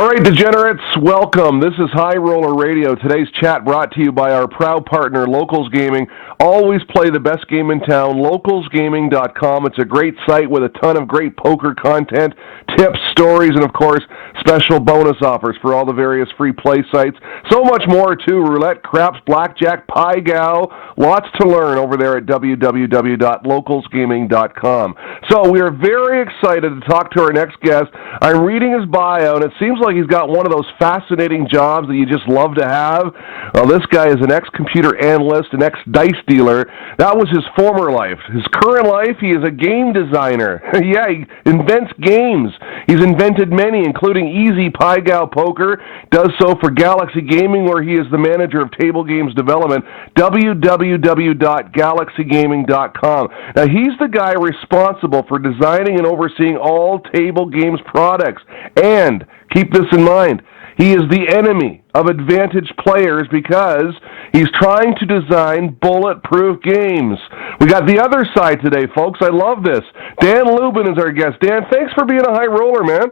All right, degenerates, welcome. This is High Roller Radio. Today's chat brought to you by our proud partner, Locals Gaming. Always play the best game in town, localsgaming.com. It's a great site with a ton of great poker content, tips, stories, and, of course, special bonus offers for all the various free play sites. So much more, too. Roulette, craps, blackjack, Pai Gow. Lots to learn over there at www.localsgaming.com. So we are very excited to talk to our next guest. I'm reading his bio, and it seems like he's got one of those fascinating jobs that you just love to have. Well, this guy is an ex-computer analyst, an ex-dice dealer. That was his former life. His current life, he is a game designer. Yeah, he invents games. He's invented many, including EZ Pai Gow Poker. Does so for Galaxy Gaming, where he is the manager of table games development. www.galaxygaming.com. Now, he's the guy responsible for designing and overseeing all table games products. And keep this in mind, he is the enemy of advantage players because he's trying to design bulletproof games. We got the other side today, folks. I love this. Dan Lubin is our guest. Dan, thanks for being a high roller, man.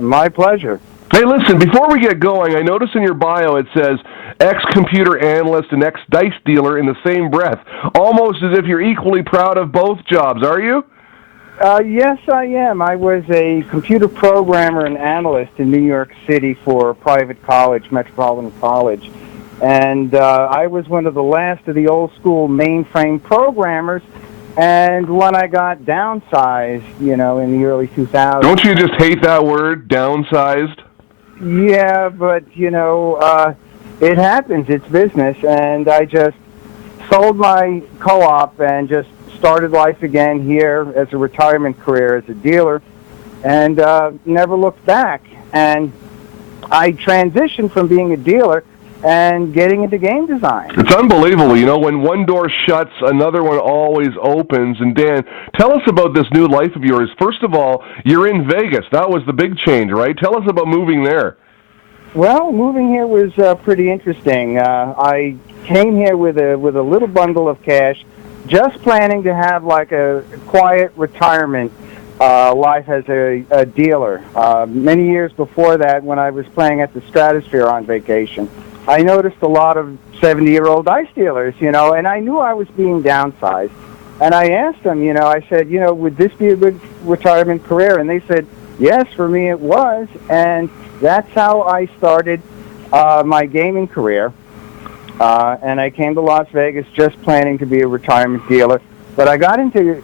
My pleasure. Hey, listen, before we get going, I noticed in your bio it says ex-computer analyst and ex-dice dealer in the same breath, almost as if you're equally proud of both jobs, are you? Yes, I am. I was a computer programmer and analyst in New York City for a private college, Metropolitan College. And I was one of the last of the old-school mainframe programmers. And when I got downsized, in the early 2000s... Don't you just hate that word, downsized? Yeah, but, it happens. It's business. And I just sold my co-op and just started life again here as a retirement career as a dealer, and never looked back. And I transitioned from being a dealer and getting into game design. It's unbelievable. When one door shuts, another one always opens. And Dan, tell us about this new life of yours. First of all, you're in Vegas. That was the big change, right? Tell us about moving there. Well, moving here was pretty interesting. I came here with a little bundle of cash, just planning to have like a quiet retirement life as a dealer. Many years before that, when I was playing at the Stratosphere on vacation, I noticed a lot of 70-year-old dice dealers, and I knew I was being downsized. And I asked them, I said, would this be a good retirement career? And they said, yes, for me it was. And that's how I started my gaming career. And I came to Las Vegas just planning to be a retirement dealer. But I got into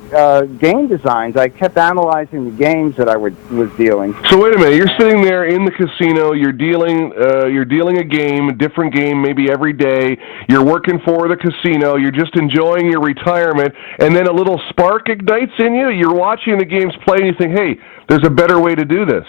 game designs. I kept analyzing the games that I was dealing. So wait a minute. You're sitting there in the casino. You're dealing a game, a different game, maybe every day. You're working for the casino. You're just enjoying your retirement. And then a little spark ignites in you. You're watching the games play, and you think, hey, there's a better way to do this.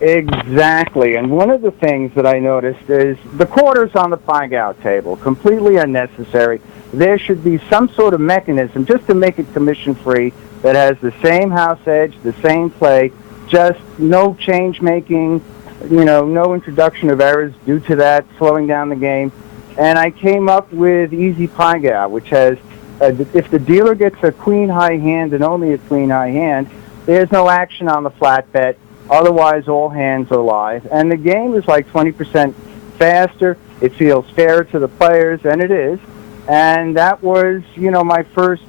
Exactly, and one of the things that I noticed is the quarters on the Pai Gow table, completely unnecessary. There should be some sort of mechanism just to make it commission-free that has the same house edge, the same play, just no change-making, no introduction of errors due to that, slowing down the game. And I came up with EZ Pai Gow, which has, if the dealer gets a queen-high hand and only a queen-high hand, there's no action on the flat bet. Otherwise, all hands are live. And the game is like 20% faster. It feels fairer to the players, and it is. And that was, my first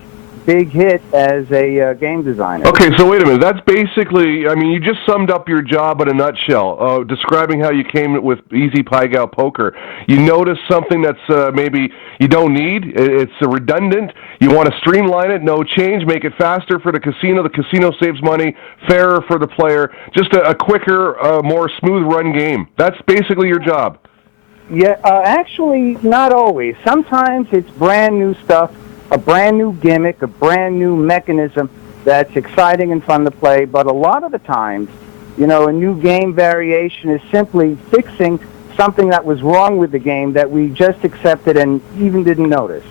big hit as a game designer. Okay, so wait a minute. That's basically, you just summed up your job in a nutshell, describing how you came with EZ Pai Gow Poker. You notice something that's maybe you don't need. It's redundant. You want to streamline it, no change, make it faster for the casino. The casino saves money, fairer for the player. Just a quicker, more smooth run game. That's basically your job. Yeah, actually, not always. Sometimes it's brand new stuff, a brand new gimmick, a brand new mechanism that's exciting and fun to play. But a lot of the times, a new game variation is simply fixing something that was wrong with the game that we just accepted and even didn't notice.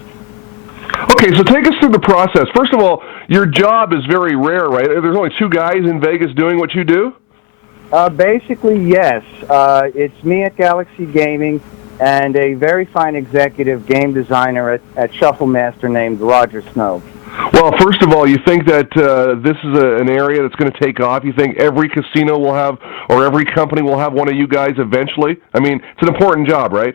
Okay, so take us through the process. First of all, your job is very rare, right? There's only 2 guys in Vegas doing what you do? Basically, yes. It's me at Galaxy Gaming and a very fine executive game designer at Shuffle Master named Roger Snow. Well, Well, first of all, you think that this is an area that's going to take off? You think every casino will have, or every company will have one of you guys eventually? I mean, it's an important job, right?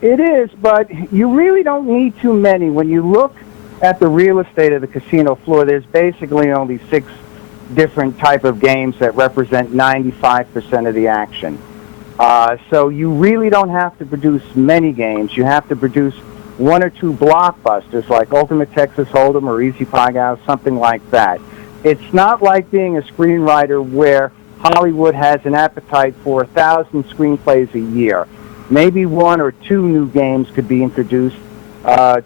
It is, but you really don't need too many. When you look at the real estate of the casino floor, there's basically only 6 different type of games that represent 95% of the action. So you really don't have to produce many games. You have to produce 1 or 2 blockbusters like Ultimate Texas Hold'em or EZ Pai Gow, something like that. It's not like being a screenwriter where Hollywood has an appetite for 1,000 screenplays a year. Maybe 1 or 2 new games could be introduced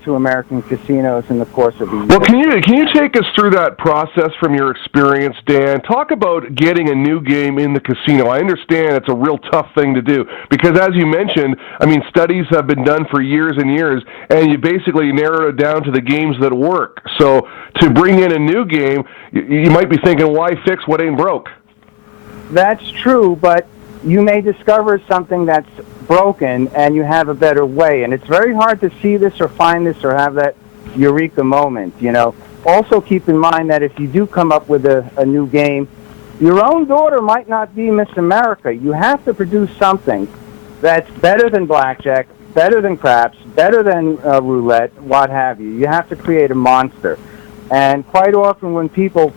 to American casinos in the course of a year. Well, can you take us through that process from your experience, Dan? Talk about getting a new game in the casino. I understand it's a real tough thing to do because, as you mentioned, I mean, studies have been done for years and years, and you basically narrowed it down to the games that work. So to bring in a new game, you might be thinking, why fix what ain't broke? That's true, but you may discover something that's broken and you have a better way, and it's very hard to see this or find this or have that eureka moment, you know. Also keep in mind that if you do come up with a new game, your own daughter might not be Miss America. You have to produce something that's better than blackjack, better than craps, better than roulette, what have you. You have to create a monster. And quite often when people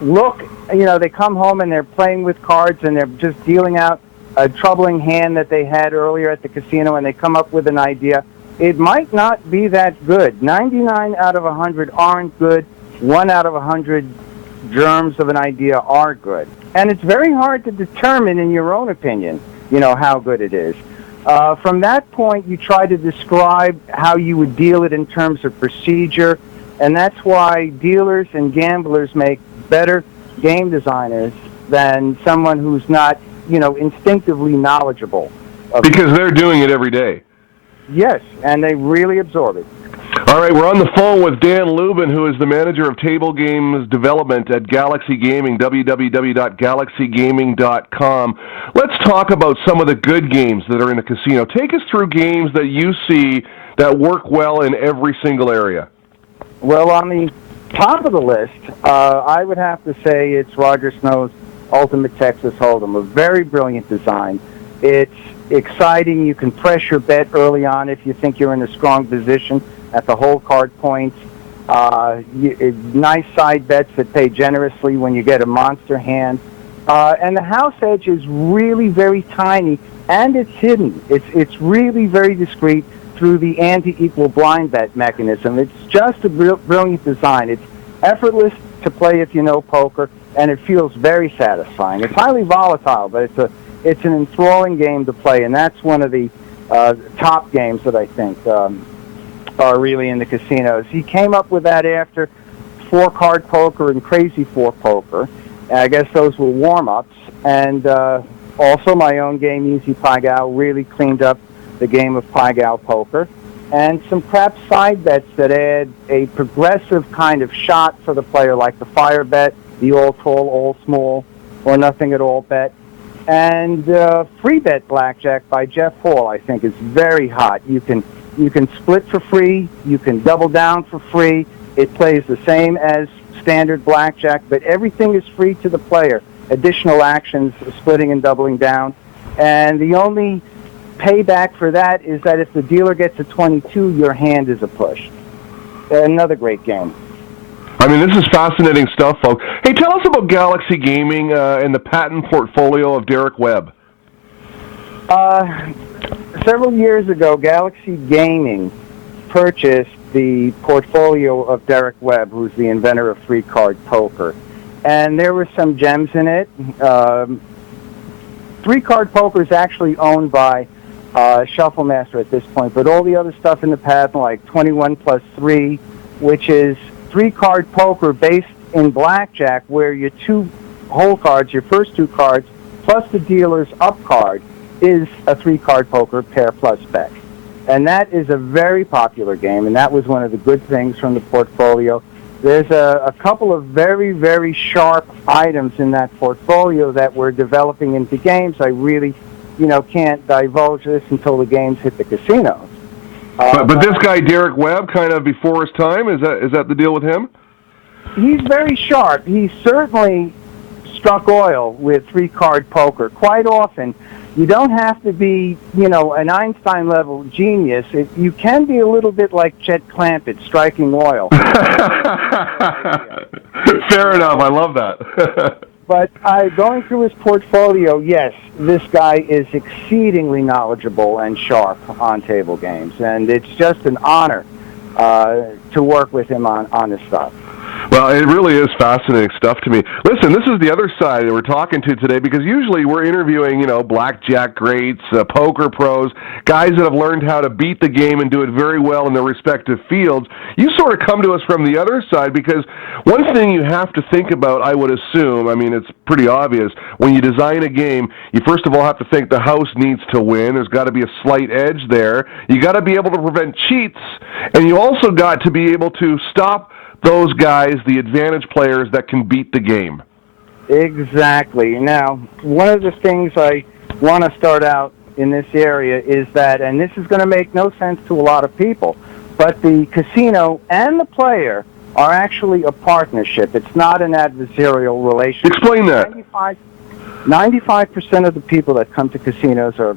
look, you know, they come home and they're playing with cards and they're just dealing out a troubling hand that they had earlier at the casino, and they come up with an idea. It might not be that good. 99 out of 100 aren't good. 1 out of 100 germs of an idea are good. And it's very hard to determine, in your own opinion, you know, how good it is. From that point, you try to describe how you would deal it in terms of procedure, and that's why dealers and gamblers make better game designers than someone who's not, you know, instinctively knowledgeable. Because they're doing it every day. Yes, and they really absorb it. All right, we're on the phone with Dan Lubin, who is the manager of table games development at Galaxy Gaming, www.galaxygaming.com. Let's talk about some of the good games that are in the casino. Take us through games that you see that work well in every single area. Well, on the top of the list, I would have to say it's Roger Snow's Ultimate Texas Hold'em, a very brilliant design. It's exciting. You can press your bet early on if you think you're in a strong position at the whole card points. Nice side bets that pay generously when you get a monster hand. And the house edge is really very tiny, and it's hidden. It's really very discreet through the anti-equal blind bet mechanism. It's just a brilliant design. It's effortless to play if you know poker, and it feels very satisfying. It's highly volatile, but it's an enthralling game to play, and that's one of the top games that I think are really in the casinos. He came up with that after 4-card poker and Crazy 4 poker. I guess those were warm-ups, and also my own game, EZ Pai Gow, really cleaned up the game of Pai Gow Poker, and some crap side bets that add a progressive kind of shot for the player, like the fire bet, the all tall, all small, or nothing at all bet. And free bet blackjack by Jeff Hall, I think, is very hot. You can split for free, you can double down for free. It plays the same as standard blackjack, but everything is free to the player. Additional actions, splitting and doubling down. And the only payback for that is that if the dealer gets a 22, your hand is a push. Another great game. I mean, this is fascinating stuff, folks. Hey, tell us about Galaxy Gaming and the patent portfolio of Derek Webb. Several years ago, Galaxy Gaming purchased the portfolio of Derek Webb, who's the inventor of 3-card poker. And there were some gems in it. 3-card poker is actually owned by Shufflemaster at this point, but all the other stuff in the patent, like 21 plus 3, which is 3-card poker based in blackjack, where your 2 whole cards, your first 2 cards, plus the dealer's up card, is a 3-card poker pair plus bet. And that is a very popular game, and that was one of the good things from the portfolio. There's a couple of very, very sharp items in that portfolio that we're developing into games. I really, can't divulge this until the games hit the casinos. But this guy, Derek Webb, kind of before his time, is that the deal with him? he's very sharp. He certainly struck oil with three-card poker. Quite often, you don't have to be, an Einstein-level genius. You can be a little bit like Chet Clampett striking oil. Fair enough. I love that. But going through his portfolio, yes, this guy is exceedingly knowledgeable and sharp on table games, and it's just an honor to work with him on this stuff. Well, it really is fascinating stuff to me. Listen, this is the other side that we're talking to today, because usually we're interviewing, blackjack greats, poker pros, guys that have learned how to beat the game and do it very well in their respective fields. You sort of come to us from the other side, because one thing you have to think about, I would assume, it's pretty obvious, when you design a game, you first of all have to think the house needs to win. There's got to be a slight edge there. You got to be able to prevent cheats, and you also got to be able to stop those guys, the advantage players that can beat the game. Exactly. Now, one of the things I want to start out in this area is that, and this is going to make no sense to a lot of people, but the casino and the player are actually a partnership. It's not an adversarial relationship. Explain that. 95% of the people that come to casinos are,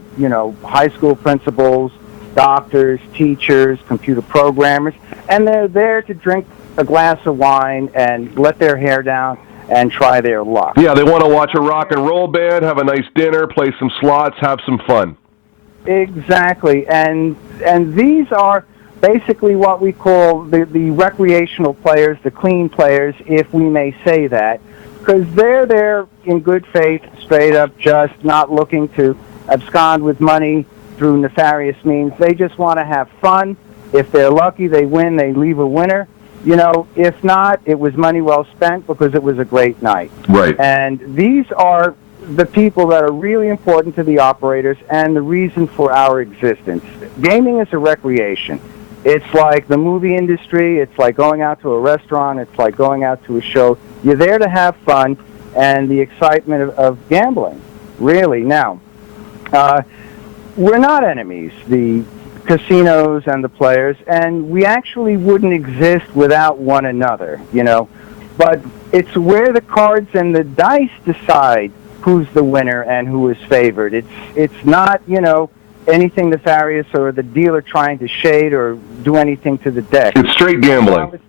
high school principals, doctors, teachers, computer programmers, and they're there to drink a glass of wine and let their hair down and try their luck. Yeah, they want to watch a rock and roll band, have a nice dinner, play some slots, have some fun. Exactly, and these are basically what we call the recreational players, the clean players, if we may say that, because they're there in good faith, straight up, just not looking to abscond with money through nefarious means. They just want to have fun. If they're lucky, they win, they leave a winner. If not, it was money well spent because it was a great night. Right. And these are the people that are really important to the operators and the reason for our existence. Gaming is a recreation. It's like the movie industry. It's like going out to a restaurant. It's like going out to a show. You're there to have fun and the excitement of gambling, really. Now, we're not enemies. The casinos and the players, and we actually wouldn't exist without one another, But it's where the cards and the dice decide who's the winner and who is favored. It's not, anything nefarious or the dealer trying to shade or do anything to the deck. It's straight gambling.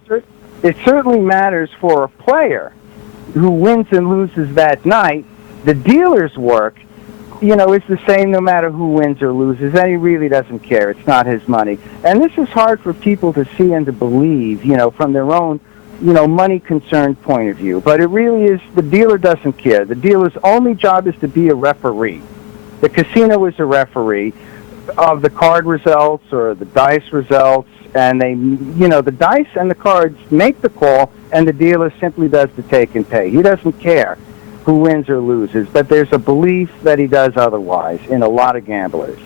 It certainly matters for a player who wins and loses that night. The dealer's work is the same no matter who wins or loses, and he really doesn't care. It's not his money. And this is hard for people to see and to believe, from their own, money-concerned point of view. But it really is, the dealer doesn't care. The dealer's only job is to be a referee. The casino is a referee of the card results or the dice results, and they, the dice and the cards make the call, and the dealer simply does the take and pay. He doesn't care who wins or loses, but there's a belief that he does otherwise in a lot of gamblers.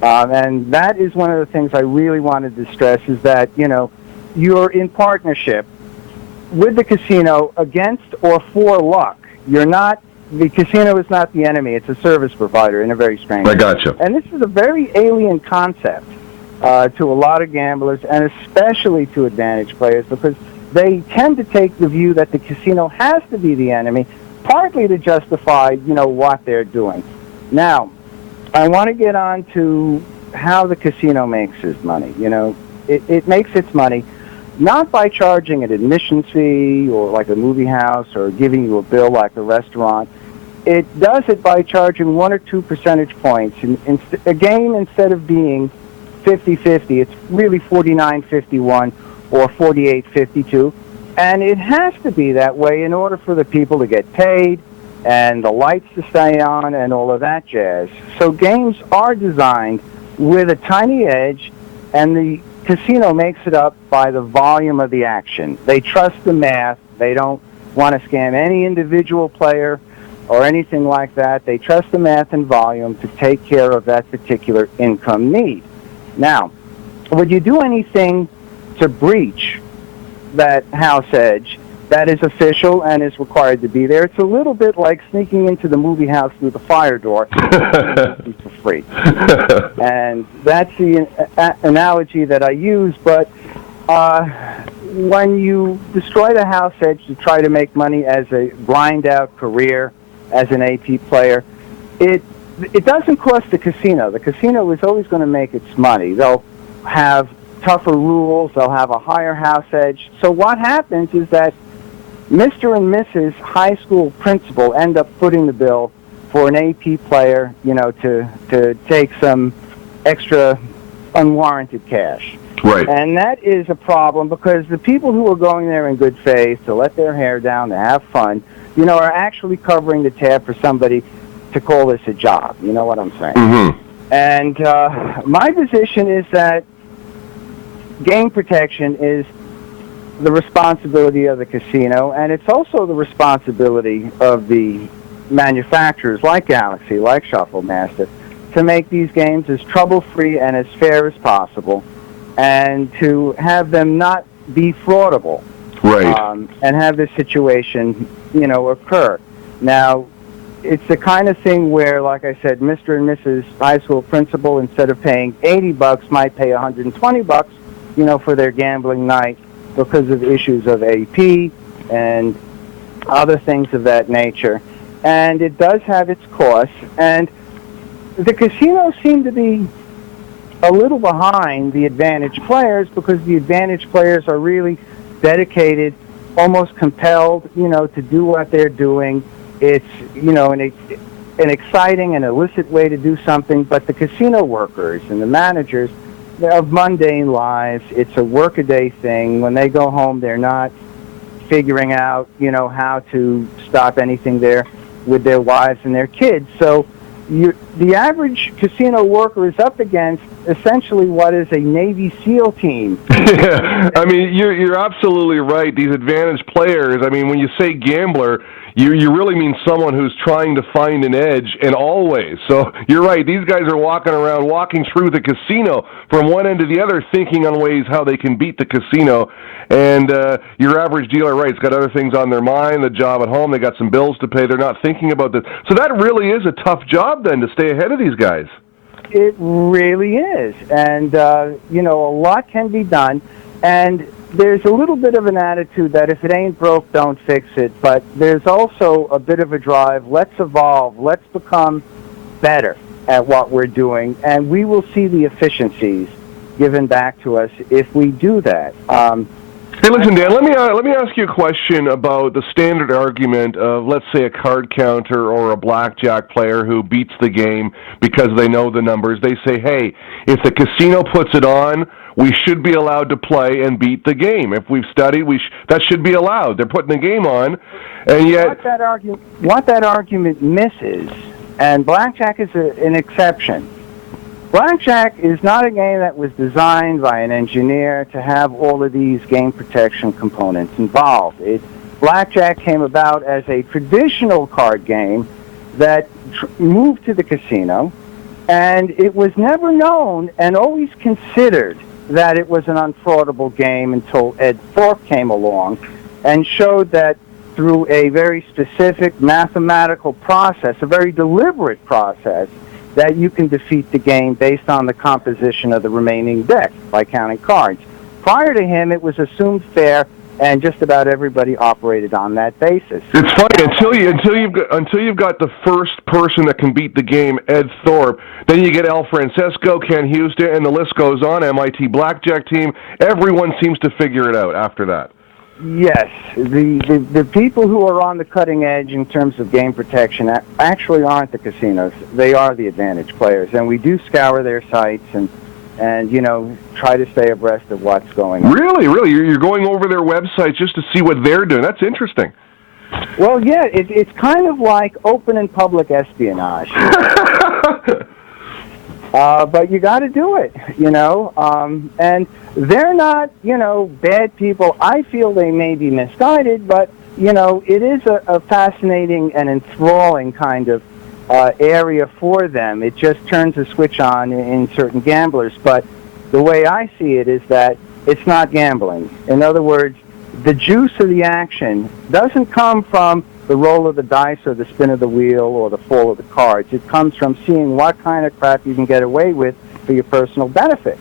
And that is one of the things I really wanted to stress is that, you're in partnership with the casino against or for luck. The casino is not the enemy. It's a service provider in a very strange way. I gotcha. And this is a very alien concept to a lot of gamblers, and especially to advantage players, because they tend to take the view that the casino has to be the enemy, partly to justify, what they're doing. Now, I want to get on to how the casino makes its money. It makes its money not by charging an admission fee or like a movie house or giving you a bill like a restaurant. It does it by charging 1 or 2 percentage points. A game, instead of being 50-50, it's really 49-51 or 48-52. And it has to be that way in order for the people to get paid and the lights to stay on and all of that jazz. So games are designed with a tiny edge, and the casino makes it up by the volume of the action. They trust the math. They don't want to scam any individual player or anything like that. They trust the math and volume to take care of that particular income need. Now, would you do anything to breach that house edge that is official and is required to be there? It's a little bit like sneaking into the movie house through the fire door for free. And that's the analogy that I use. But when you destroy the house edge to try to make money as a grind-out career as an AP player, it doesn't cost the casino. The casino is always going to make its money. They'll have tougher rules. They'll have a higher house edge. So what happens is that Mr. and Mrs. high school principal end up footing the bill for an AP player, to take some extra unwarranted cash. Right. And that is a problem because the people who are going there in good faith to let their hair down, to have fun, are actually covering the tab for somebody to call this a job. You know what I'm saying? Mm-hmm. And my position is that game protection is the responsibility of the casino, and it's also the responsibility of the manufacturers like Galaxy, like Shufflemaster, to make these games as trouble-free and as fair as possible, and to have them not be fraudable. Right. And have this situation, occur. Now, it's the kind of thing where, like I said, Mr. and Mrs. high school principal, instead of paying $80, might pay $120, for their gambling night because of issues of AP and other things of that nature. And it does have its costs. And the casinos seem to be a little behind the advantage players because the advantage players are really dedicated, almost compelled, to do what they're doing. It's, an exciting and illicit way to do something, but the casino workers and the managers, they have mundane lives. It's a workaday thing. When they go home, they're not figuring out, how to stop anything there with their wives and their kids. So the average casino worker is up against essentially what is a Navy SEAL team. Yeah, I mean, you're absolutely right. These advantage players, I mean, when you say gambler, you really mean someone who's trying to find an edge, and always. So you're right. These guys are walking through the casino from one end to the other, thinking on ways how they can beat the casino. And your average dealer, right, has got other things on their mind, the job at home, they got some bills to pay, they're not thinking about this. So that really is a tough job then to stay ahead of these guys. It really is. And, a lot can be done. And there's a little bit of an attitude that if it ain't broke, don't fix it. But there's also a bit of a drive. Let's evolve. Let's become better at what we're doing. And we will see the efficiencies given back to us if we do that. Hey, listen, Dan, let me ask you a question about the standard argument of, let's say, a card counter or a blackjack player who beats the game because they know the numbers. They say, hey, if the casino puts it on, we should be allowed to play and beat the game. If we've studied, that should be allowed. They're putting the game on, and yet... What that argument misses, and blackjack is an exception. Blackjack is not a game that was designed by an engineer to have all of these game protection components involved. Blackjack came about as a traditional card game that moved to the casino, and it was never known and always considered that it was an unfraudable game until Ed Thorpe came along and showed that through a very specific mathematical process, a very deliberate process, that you can defeat the game based on the composition of the remaining deck by counting cards. Prior to him, it was assumed fair, and just about everybody operated on that basis. It's funny until you've got the first person that can beat the game, Ed Thorpe. Then you get Al Francesco, Ken Houston, and the list goes on. MIT Blackjack Team. Everyone seems to figure it out after that. Yes, the people who are on the cutting edge in terms of game protection actually aren't the casinos. They are the advantage players, and we do scour their sites and try to stay abreast of what's going on. Really, you're going over their websites just to see what they're doing. That's interesting. Well, yeah, it's kind of like open and public espionage. But you got to do it, and they're not, bad people. I feel they may be misguided, but, it is a fascinating and enthralling kind of area for them. It just turns a switch on in certain gamblers. But the way I see it is that it's not gambling. In other words, the juice of the action doesn't come from the roll of the dice or the spin of the wheel or the fall of the cards. It comes from seeing what kind of crap you can get away with for your personal benefit.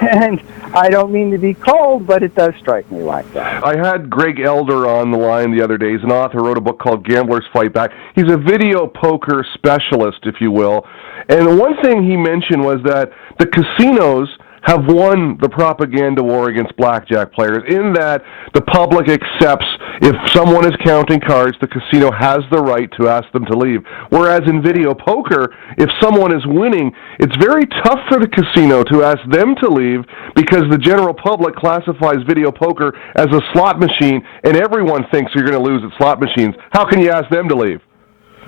And I don't mean to be cold, but it does strike me like that. I had Greg Elder on the line the other day. He's an author, wrote a book called Gamblers Fight Back. He's a video poker specialist, if you will. And one thing he mentioned was that the casinos have won the propaganda war against blackjack players in that the public accepts if someone is counting cards, the casino has the right to ask them to leave. Whereas in video poker, if someone is winning, it's very tough for the casino to ask them to leave because the general public classifies video poker as a slot machine, and everyone thinks you're going to lose at slot machines. How can you ask them to leave?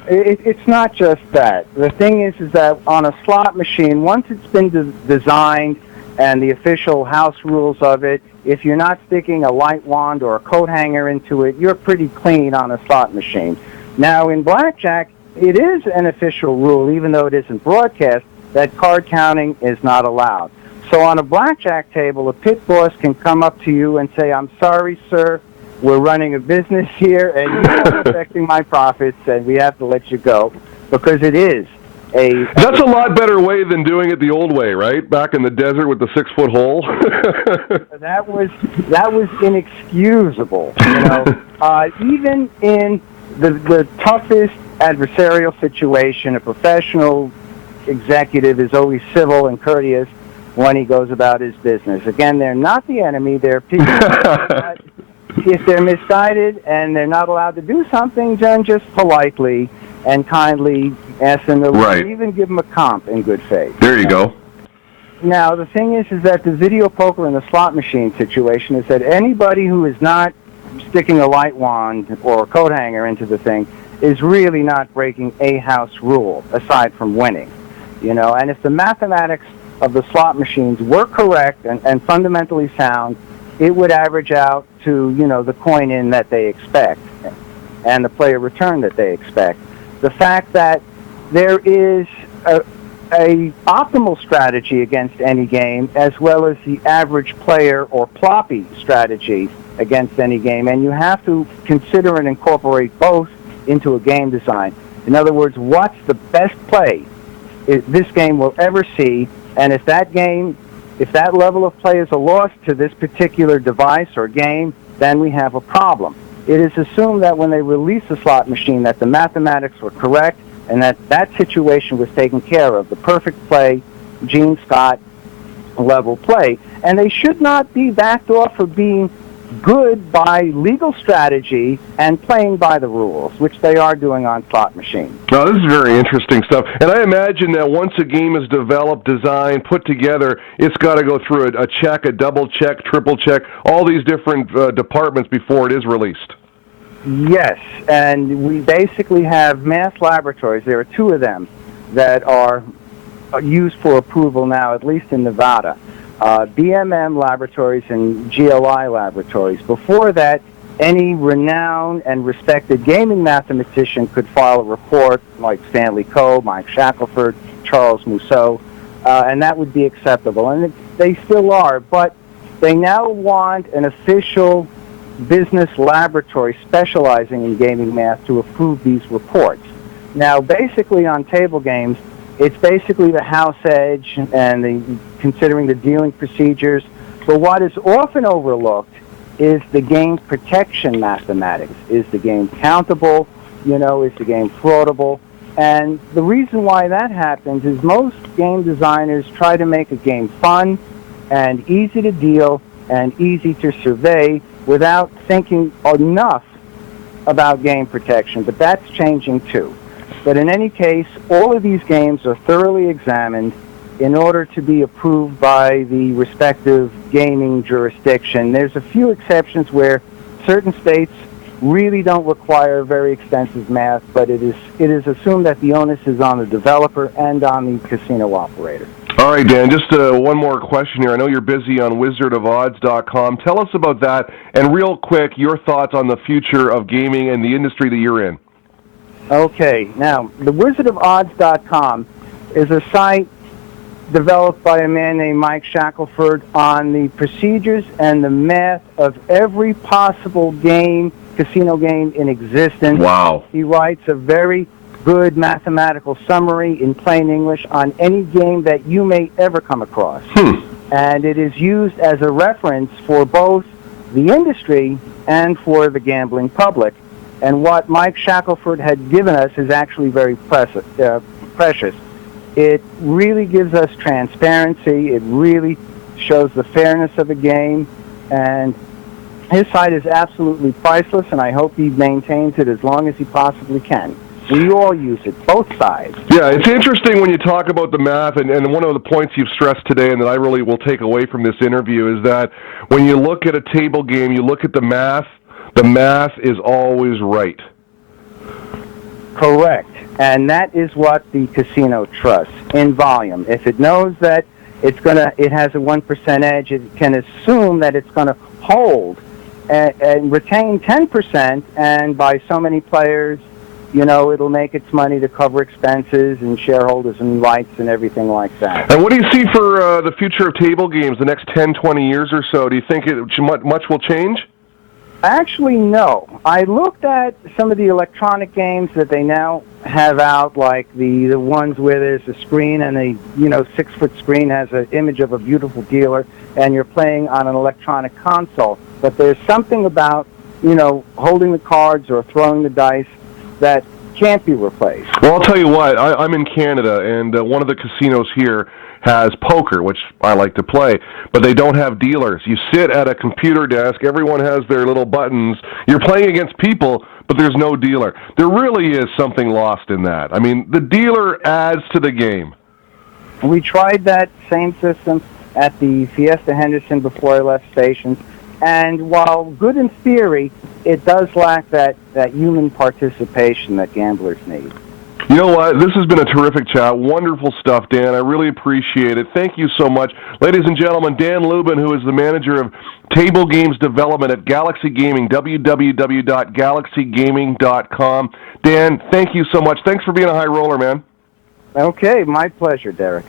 It's not just that. The thing is that on a slot machine, once it's been designed and the official house rules of it, if you're not sticking a light wand or a coat hanger into it, you're pretty clean on a slot machine. Now, in blackjack, it is an official rule, even though it isn't broadcast, that card counting is not allowed. So on a blackjack table, a pit boss can come up to you and say, "I'm sorry, sir, we're running a business here, and you're affecting my profits, and we have to let you go," because it is That's a lot better way than doing it the old way, right? Back in the desert with the 6-foot hole. That was inexcusable. You know, even in the toughest adversarial situation, a professional executive is always civil and courteous when he goes about his business. Again, they're not the enemy; they're people. If they're misguided and they're not allowed to do something, then just politely and kindly ask them to leave, even give them a comp in good faith. There you go. Now, the thing is that the video poker and the slot machine situation is that anybody who is not sticking a light wand or a coat hanger into the thing is really not breaking a house rule, aside from winning. You know, and if the mathematics of the slot machines were correct and fundamentally sound, it would average out to, you know, the coin in that they expect and the player return that they expect. The fact that there is a optimal strategy against any game as well as the average player or ploppy strategy against any game, and you have to consider and incorporate both into a game design. In other words, what's the best play this game will ever see, and if that level of play is a loss to this particular device or game, then we have a problem. It is assumed that when they release the slot machine that the mathematics were correct and that situation was taken care of, the perfect play, Gene Scott level play. And they should not be backed off for being good by legal strategy and playing by the rules, which they are doing on slot machines. Now, this is very interesting stuff. And I imagine that once a game is developed, designed, put together, it's got to go through a check, a double check, triple check, all these different departments before it is released. Yes, and we basically have mass laboratories. There are two of them that are used for approval now, at least in Nevada. BMM Laboratories and GLI Laboratories. Before that, any renowned and respected gaming mathematician could file a report, like Stanley Coe, Mike Shackelford, Charles Mousseau, and that would be acceptable. And they still are, but they now want an official business laboratory specializing in gaming math to approve these reports. Now, basically on table games, it's basically the house edge and considering the dealing procedures. But what is often overlooked is the game protection mathematics. Is the game countable? You know, is the game fraudable? And the reason why that happens is most game designers try to make a game fun and easy to deal and easy to survey without thinking enough about game protection. But that's changing too. But in any case, all of these games are thoroughly examined in order to be approved by the respective gaming jurisdiction. There's a few exceptions where certain states really don't require very extensive math, but it is assumed that the onus is on the developer and on the casino operator. All right, Dan, just one more question here. I know you're busy on wizardofodds.com. Tell us about that, and real quick, your thoughts on the future of gaming and the industry that you're in. Okay, now, the wizardofodds.com is a site developed by a man named Mike Shackelford on the procedures and the math of every possible game, casino game in existence. Wow. He writes a very good mathematical summary in plain English on any game that you may ever come across. and it is used as a reference for both the industry and for the gambling public. And what Mike Shackelford had given us is actually very precious. It really gives us transparency. It really shows the fairness of the game. And his site is absolutely priceless, and I hope he maintains it as long as he possibly can. We all use it, both sides. Yeah, it's interesting when you talk about the math, and one of the points you've stressed today and that I really will take away from this interview is that when you look at a table game, you look at the math is always right. Correct. And that is what the casino trusts in volume. If it knows that it has a 1% edge, it can assume that it's going to hold and retain 10%, and by so many players, it'll make its money to cover expenses and shareholders and rights and everything like that. And what do you see for the future of table games the next 10, 20 years or so? Do you think much will change? Actually, no. I looked at some of the electronic games that they now have out, like the ones where there's a screen and a 6-foot screen has an image of a beautiful dealer, and you're playing on an electronic console. But there's something about holding the cards or throwing the dice that can't be replaced. Well, I'll tell you what. I'm in Canada, and one of the casinos here has poker, which I like to play, but they don't have dealers. You sit at a computer desk, everyone has their little buttons, you're playing against people, but there's no dealer. There really is something lost in that. I mean, the dealer adds to the game. We tried that same system at the Fiesta Henderson before I left stations, and while good in theory, it does lack that human participation that gamblers need. You know what? This has been a terrific chat. Wonderful stuff, Dan. I really appreciate it. Thank you so much. Ladies and gentlemen, Dan Lubin, who is the manager of table games development at Galaxy Gaming, www.galaxygaming.com. Dan, thank you so much. Thanks for being a high roller, man. Okay, my pleasure, Derek.